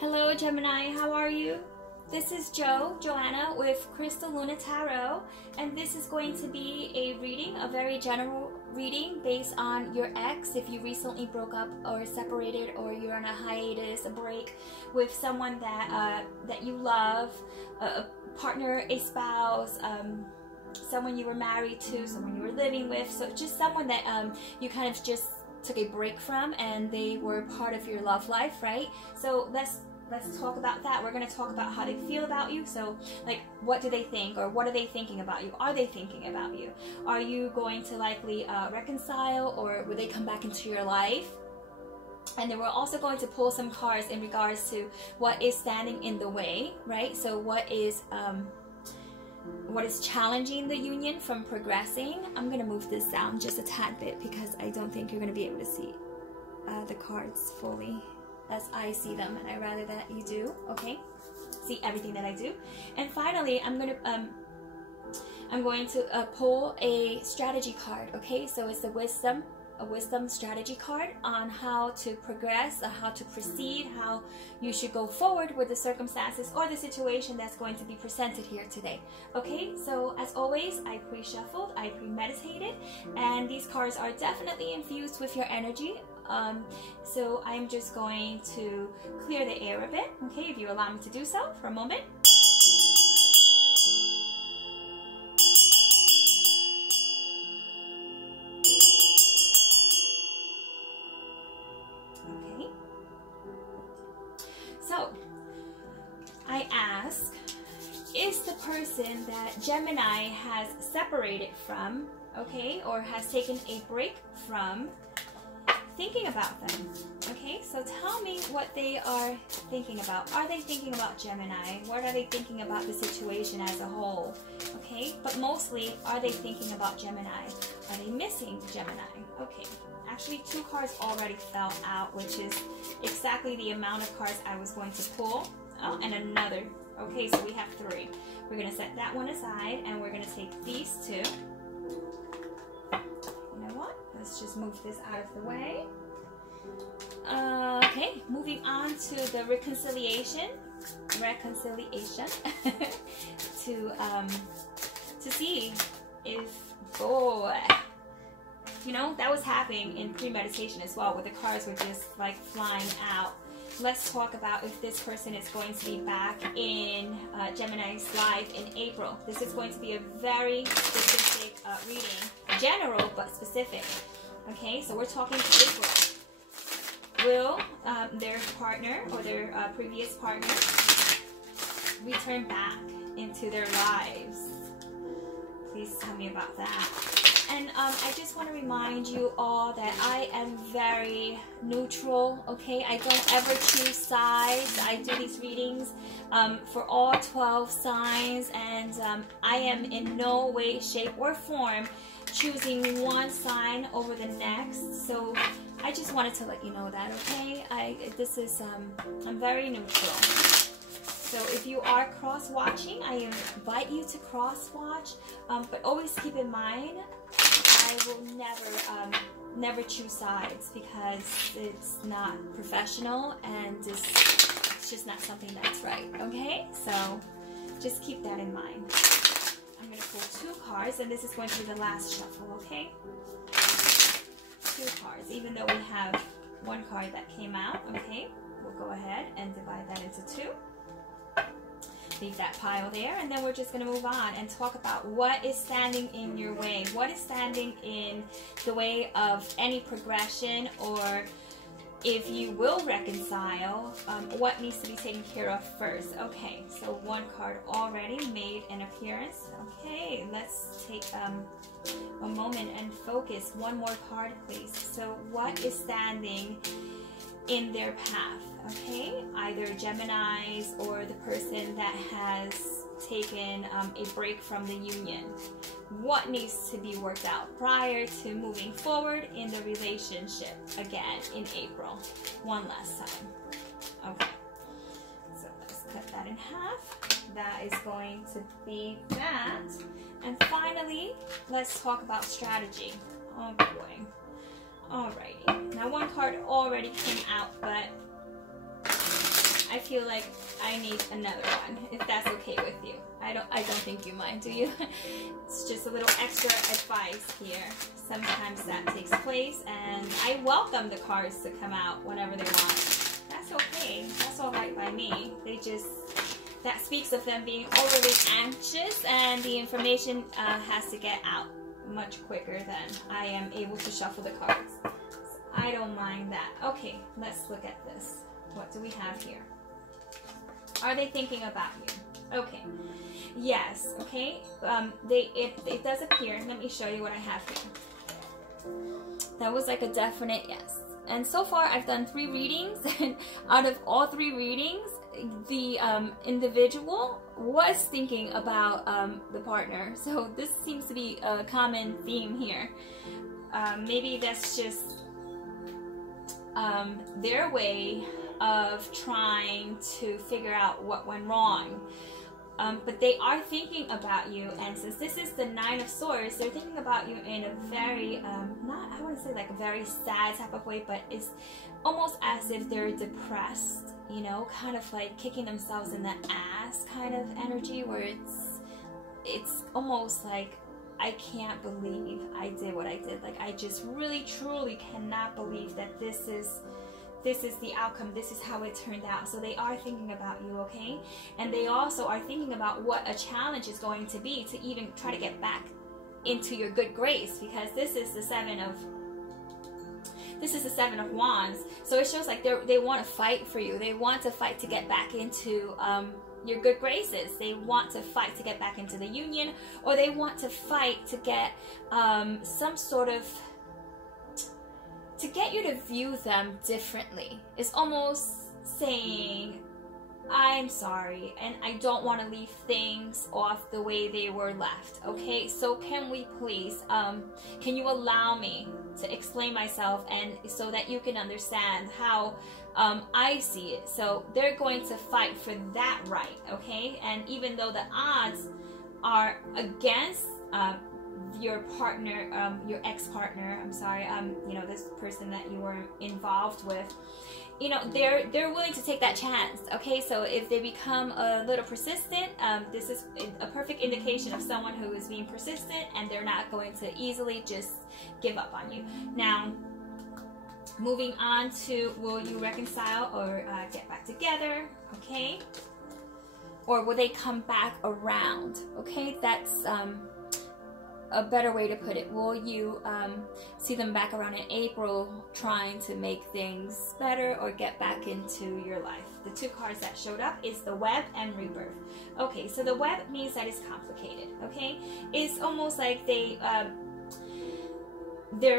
Hello Gemini, how are you? This is Joanna with Crystal Luna Tarot, and this is going to be a reading, a very general reading based on your ex, if you recently broke up or separated, or you're on a hiatus, a break with someone that you love, a partner, a spouse, someone you were married to, someone you were living with, so just someone that you kind of just took a break from and they were part of your love life, right? So let's talk about that. We're going to talk about how they feel about you. So like, what do they think, or what are they thinking about you? Are they thinking about you? Are you going to likely reconcile, or will they come back into your life? And then we're also going to pull some cards in regards to what is standing in the way, right? So what is challenging the union from progressing? I'm going to move this down just a tad bit because I don't think you're going to be able to see the cards fully as I see them, and I'd rather that you do, okay? See everything that I do. And finally, I'm going to pull a strategy card, okay? So it's a wisdom strategy card on how to progress, how to proceed, how you should go forward with the circumstances or the situation that's going to be presented here today. Okay, so as always, I pre-shuffled, I premeditated, and these cards are definitely infused with your energy. So I'm just going to clear the air a bit, okay, if you allow me to do so for a moment. Okay. So I ask, is the person that Gemini has separated from, okay, or has taken a break from, thinking about them? Okay, so tell me what they are thinking about. Are they thinking about Gemini? What are they thinking about the situation as a whole? Okay, but mostly, are they thinking about Gemini? Are they missing Gemini? Okay, actually 2 cards already fell out, which is exactly the amount of cards I was going to pull. Oh, and another. Okay, so we have 3. We're going to set that one aside, and we're going to take these 2. You know what? Let's just move this out of the way. Okay, moving on to the reconciliation to see if, you know, that was happening in premeditation as well, where the cards were just like flying out. Let's talk about if this person is going to be back in Gemini's life in April. This is going to be a very specific reading, general but specific. Okay, so we're talking April. Will their partner or their previous partner return back into their lives? Please tell me about that. And I just want to remind you all that I am very neutral, okay? I don't ever choose sides. I do these readings for all 12 signs, and I am in no way, shape, or form choosing one sign over the next. So I just wanted to let you know that, okay? I'm very neutral. So if you are cross-watching, I invite you to cross-watch, but always keep in mind, I will never choose sides, because it's not professional, and it's just not something that's right, okay? So just keep that in mind. I'm going to pull 2 cards, and this is going to be the last shuffle, okay? 2 cards, even though we have 1 card that came out, okay? We'll go ahead and divide that into 2. Leave that pile there, and then we're just going to move on and talk about what is standing in your way. What is standing in the way of any progression, or if you will reconcile, what needs to be taken care of first. Okay, so 1 card already made an appearance. Okay, let's take a moment and focus. 1 more card, please. So what is standing in their path? Okay, either Gemini's or the person that has taken a break from the union. What needs to be worked out prior to moving forward in the relationship again in April? One last time. Okay, so let's cut that in half. That is going to be that. And finally, let's talk about strategy. Oh boy. Alrighty. Now 1 card already came out, but I feel like I need another one, if that's okay with you. I don't think you mind, do you? It's just a little extra advice here. Sometimes that takes place, and I welcome the cards to come out whenever they want. That's okay. That's all right by me. That speaks of them being overly anxious, and the information has to get out much quicker than I am able to shuffle the cards. So I don't mind that. Okay, let's look at this. What do we have here? Are they thinking about you? Okay. Yes. Okay. It does appear. Let me show you what I have here. That was like a definite yes. And so far, I've done 3 readings, and out of all 3 readings, the individual was thinking about the partner. So this seems to be a common theme here. Maybe that's just their way of trying to figure out what went wrong. But they are thinking about you, and since this is the 9 of Swords, they're thinking about you in a very, I wouldn't say like a very sad type of way, but it's almost as if they're depressed, you know, kind of like kicking themselves in the ass kind of energy, where it's almost like, I can't believe I did what I did. Like, I just really, truly cannot believe that this is the outcome. This is how it turned out. So they are thinking about you, okay? And they also are thinking about what a challenge is going to be to even try to get back into your good grace, because this is the 7 of Wands. So it shows like they want to fight for you. They want to fight to get back into your good graces. They want to fight to get back into the union, or they want to fight to get some sort of, to get you to view them differently. It's almost saying, I'm sorry, and I don't want to leave things off the way they were left, okay? So can we please, can you allow me to explain myself, and so that you can understand how I see it? So they're going to fight for that right, okay? And even though the odds are against your partner, your ex-partner, I'm sorry, you know, this person that you were involved with, you know, they're willing to take that chance, okay? So if they become a little persistent, this is a perfect indication of someone who is being persistent, and they're not going to easily just give up on you. Now, moving on to, will you reconcile or get back together, okay? Or will they come back around, okay? That's a better way to put it. Will you see them back around in April trying to make things better or get back into your life? The 2 cards that showed up is the Web and Rebirth. Okay, so the Web means that it's complicated, okay? It's almost like they're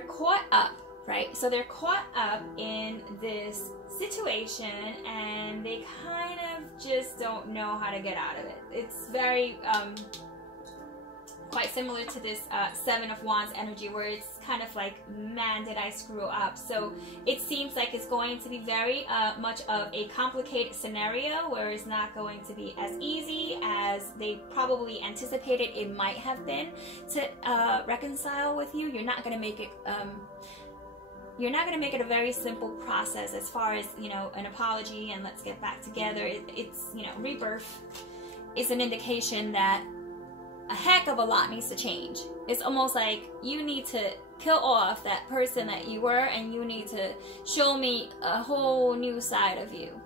caught up, right? So they're caught up in this situation, and they kind of just don't know how to get out of it. It's very quite similar to this 7 of Wands energy, where it's kind of like, man, did I screw up? So it seems like it's going to be very much of a complicated scenario, where it's not going to be as easy as they probably anticipated it might have been to reconcile with you. You're not going to make it a very simple process as far as, you know, an apology and let's get back together. It's, you know, rebirth is an indication that a heck of a lot needs to change. It's almost like you need to kill off that person that you were, and you need to show me a whole new side of you,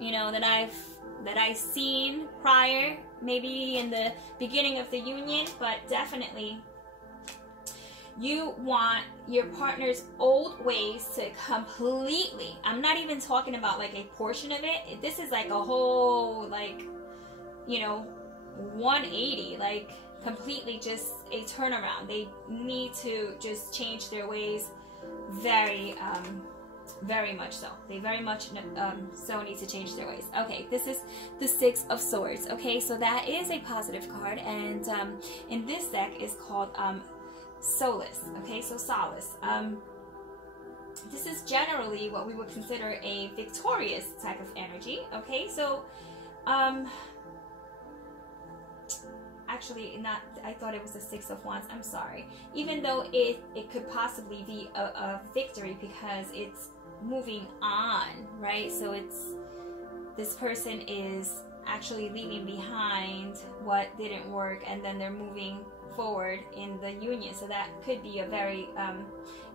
you know, that I've seen prior, maybe in the beginning of the union, but definitely you want your partner's old ways to completely, I'm not even talking about like a portion of it, this is like a whole, like, you know, 180, like completely just a turnaround. They need to just change their ways very much so. They very much so need to change their ways. Okay, this is the 6 of Swords. Okay, so that is a positive card, and in this deck is called Solace. Okay, so Solace. This is generally what we would consider a victorious type of energy. Okay, so actually not, I thought it was the 6 of Wands, I'm sorry. Even though it could possibly be a victory because it's moving on, right? So it's this person is actually leaving behind what didn't work, and then they're moving forward in the union. So that could be a very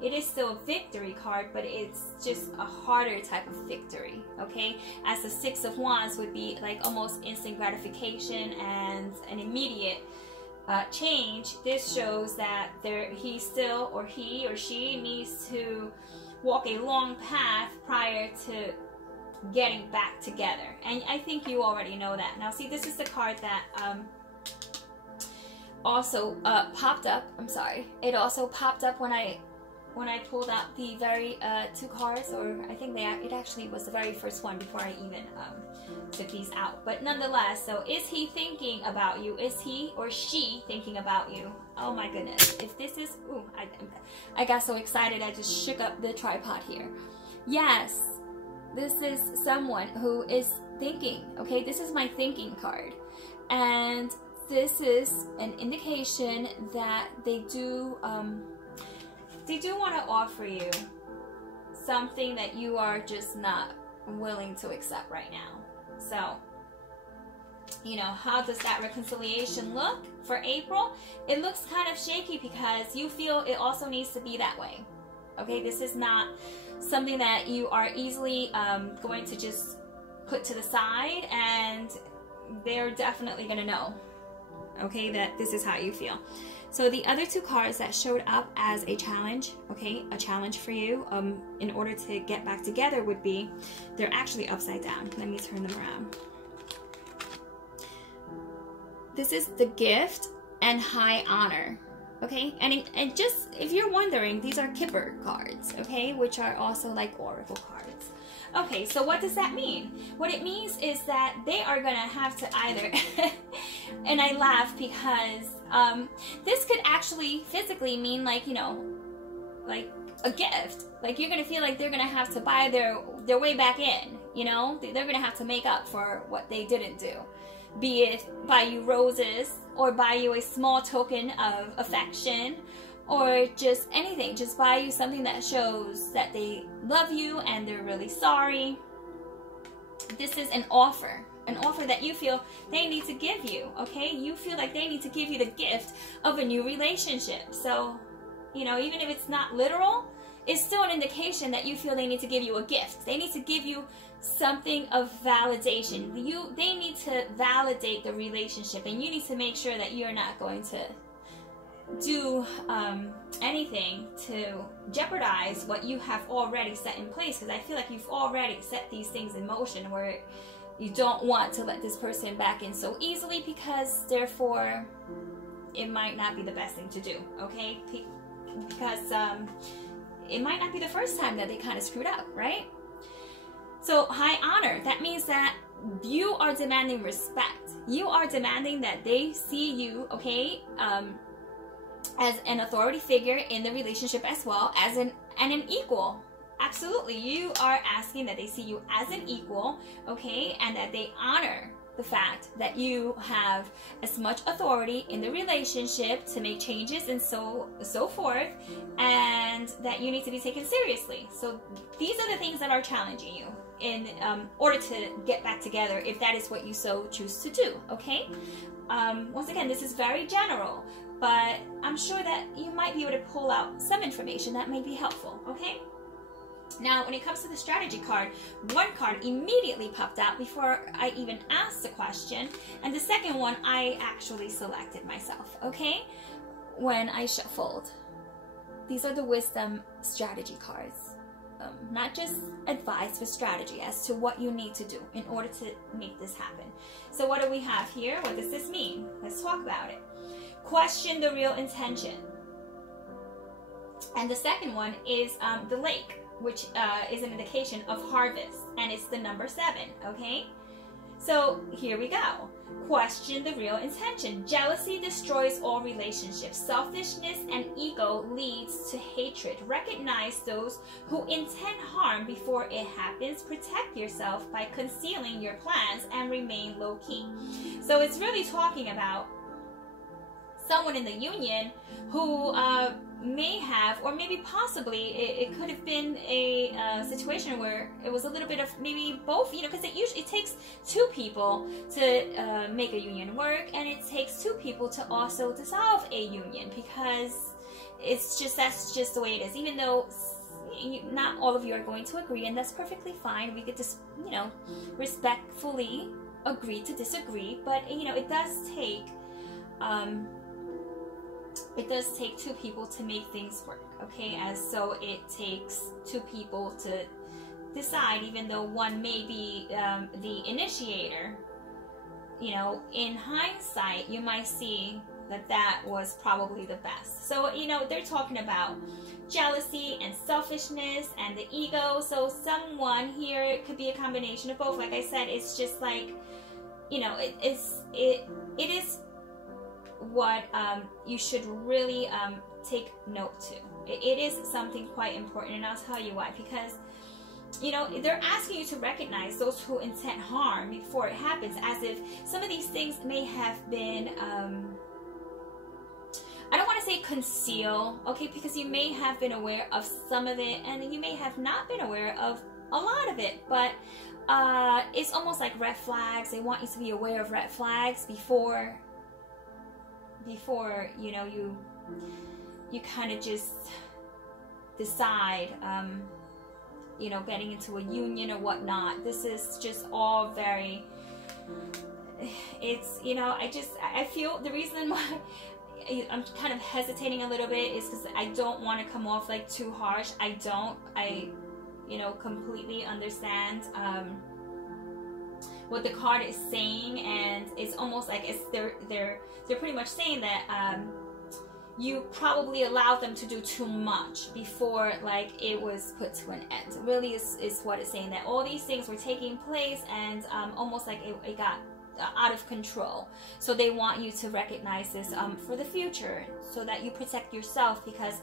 it is still a victory card, but it's just a harder type of victory, okay? As the Six of Wands would be like almost instant gratification and an immediate change. This shows that he or she needs to walk a long path prior to getting back together, and I think you already know that. Now see, this is the card that also popped up. I'm sorry, it also popped up when I pulled out the very two cards, or I think it actually was the very first one before I even took these out. But nonetheless, so is he thinking about you? Is he or she thinking about you? Oh my goodness, if this is, ooh, I got so excited I just shook up the tripod here. Yes, this is someone who is thinking, okay? This is my thinking card, and this is an indication that they do want to offer you something that you are just not willing to accept right now. So, you know, how does that reconciliation look for April? It looks kind of shaky because you feel it also needs to be that way. Okay, this is not something that you are easily going to just put to the side, and they're definitely going to know, okay, that this is how you feel. So the other two cards that showed up as a challenge, okay, a challenge for you in order to get back together would be, they're actually upside down. Let me turn them around. This is the Gift and High Honor, okay? And just, if you're wondering, these are Kipper cards, okay, which are also like oracle cards. Okay, so what does that mean? What it means is that they are gonna have to either, and I laugh because this could actually physically mean, like, you know, like a gift. Like, you're gonna feel like they're gonna have to buy their way back in, you know? They're gonna have to make up for what they didn't do. Be it buy you roses, or buy you a small token of affection, or just anything. Just buy you something that shows that they love you and they're really sorry. This is an offer that you feel they need to give you, okay? You feel like they need to give you the gift of a new relationship. So, you know, even if it's not literal, it's still an indication that you feel they need to give you a gift. They need to give you something of validation. They need to validate the relationship, and you need to make sure that you're not going to do anything to jeopardize what you have already set in place, because I feel like you've already set these things in motion where you don't want to let this person back in so easily, because therefore it might not be the best thing to do, okay? Because it might not be the first time that they kind of screwed up, right? So High Honor, that means that you are demanding respect. You are demanding that they see you, okay, as an authority figure in the relationship, as well as an equal. Absolutely, you are asking that they see you as an equal, okay, and that they honor the fact that you have as much authority in the relationship to make changes and so forth, and that you need to be taken seriously. So these are the things that are challenging you in order to get back together, if that is what you so choose to do, okay? Once again, this is very general, but I'm sure that you might be able to pull out some information that may be helpful, okay? Now, when it comes to the strategy card, one card immediately popped out before I even asked the question, and the second one I actually selected myself, okay? When I shuffled. These are the Wisdom strategy cards. Not just advice, but strategy as to what you need to do in order to make this happen. So what do we have here? What does this mean? Let's talk about it. Question the real intention. And the second one is the lake, which is an indication of harvest, and it's the number 7, okay? So here we go. Question the real intention. Jealousy destroys all relationships. Selfishness and ego leads to hatred. Recognize those who intend harm before it happens. Protect yourself by concealing your plans and remain low-key. So it's really talking about someone in the union who may have, or maybe possibly, it could have been a situation where it was a little bit of maybe both, you know, because it takes two people to make a union work, and it takes two people to also dissolve a union, because that's just the way it is. Even though not all of you are going to agree, and that's perfectly fine. We could just, you know, respectfully agree to disagree, but you know, it does take two people to make things work, okay? So it takes two people to decide, even though one may be the initiator. You know, in hindsight, you might see that was probably the best. So, you know, they're talking about jealousy and selfishness and the ego. So someone here, it could be a combination of both. Like I said, it's just like, you know, it is what you should really take note to. It is something quite important, and I'll tell you why. Because, you know, they're asking you to recognize those who intend harm before it happens, as if some of these things may have been I don't want to say conceal, okay, because you may have been aware of some of it, and you may have not been aware of a lot of it, but it's almost like red flags. They want you to be aware of red flags before you know, you kind of just decide, you know, getting into a union or whatnot. This is just all very, it's, you know, I feel the reason why I'm kind of hesitating a little bit is because I don't want to come off like too harsh. I you know, completely understand what the card is saying, and it's almost like they're pretty much saying that you probably allowed them to do too much before, like, it was put to an end. Really is what it's saying, that all these things were taking place, and almost like it got out of control. So they want you to recognize this for the future, so that you protect yourself, because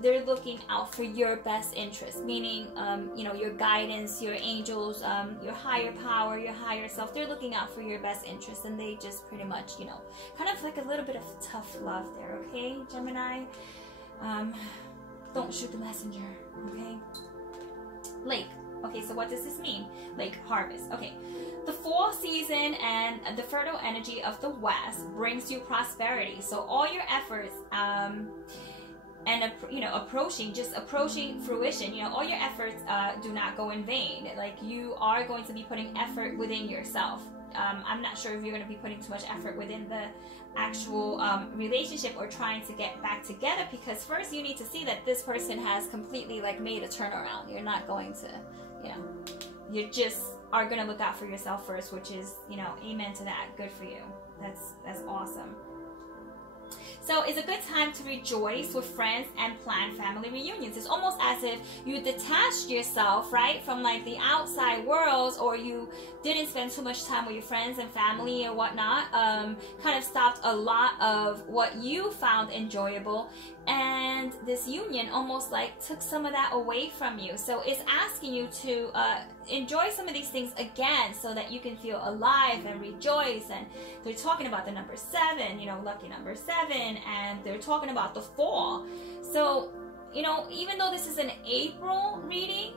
they're looking out for your best interest, meaning you know, your guidance, your angels, your higher power, your higher self. They're looking out for your best interest, and they just pretty much, you know, kind of like a little bit of tough love there, okay, Gemini? Don't shoot the messenger, okay? Lake. Okay, so what does this mean? Lake, harvest. Okay. The fall season and the fertile energy of the West brings you prosperity. So all your efforts and you know, approaching fruition, you know, all your efforts do not go in vain. Like, you are going to be putting effort within yourself. I'm not sure if you're going to be putting too much effort within the actual relationship, or trying to get back together, because first you need to see that this person has completely, like, made a turnaround. You're not going to, you know, you just are going to look out for yourself first, which is, you know, amen to that. Good for you. That's awesome. So it's a good time to rejoice with friends and plan family reunions. It's almost as if you detached yourself, right, from like the outside world, or you didn't spend too much time with your friends and family and whatnot. Kind of stopped a lot of what you found enjoyable, and this union almost like took some of that away from you. So it's asking you to enjoy some of these things again, so that you can feel alive and rejoice. And they're talking about the number 7, you know, lucky number 7, and they're talking about the fall. So, you know, even though this is an April reading,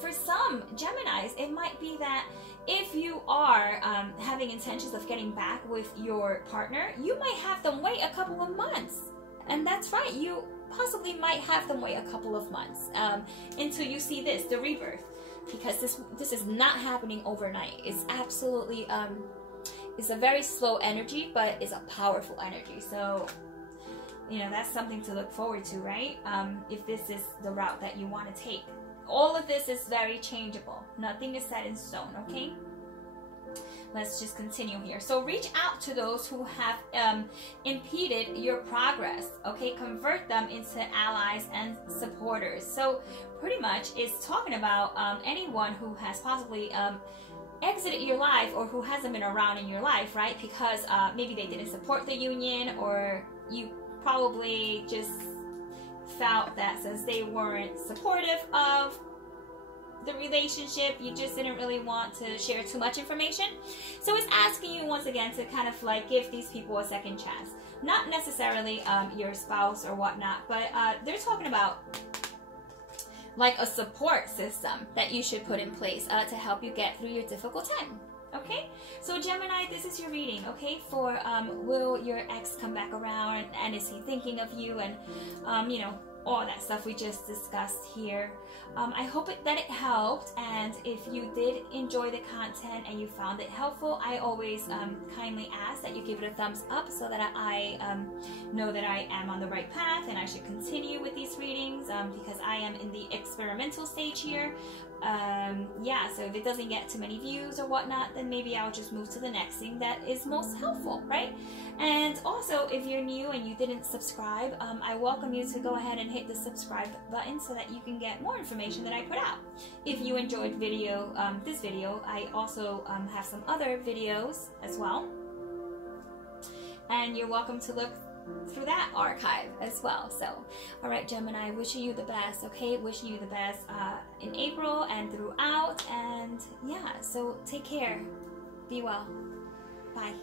for some Geminis, it might be that if you are having intentions of getting back with your partner, you might have them wait a couple of months. And that's right, you possibly might have them wait a couple of months until you see this, the rebirth. Because this is not happening overnight. It's absolutely, it's a very slow energy, but it's a powerful energy. So, you know, that's something to look forward to, right? If this is the route that you want to take. All of this is very changeable. Nothing is set in stone, okay? Let's just continue here. So reach out to those who have impeded your progress, okay? Convert them into allies and supporters. So pretty much it's talking about anyone who has possibly exited your life, or who hasn't been around in your life, right? Because maybe they didn't support the union, or you probably just felt that since they weren't supportive of the relationship, you just didn't really want to share too much information. So it's asking you once again to kind of like give these people a second chance. not necessarily your spouse or whatnot, but they're talking about like a support system that you should put in place to help you get through your difficult time. Okay, so Gemini, this is your reading, okay, for will your ex come back around, and is he thinking of you, and you know, all that stuff we just discussed here. I hope that it helped, and if you did enjoy the content and you found it helpful, I always kindly ask that you give it a thumbs up so that I know that I am on the right path and I should continue with these readings, because I am in the experimental stage here. Yeah, so if it doesn't get too many views or whatnot, then maybe I'll just move to the next thing that is most helpful, right? And also, if you're new and you didn't subscribe, I welcome you to go ahead and hit the subscribe button so that you can get more information that I put out. If you enjoyed this video, I also have some other videos as well, and you're welcome to look through that archive as well. So, all right, Gemini, wishing you the best, okay? Wishing you the best in April and throughout, and yeah, so take care. Be well. Bye.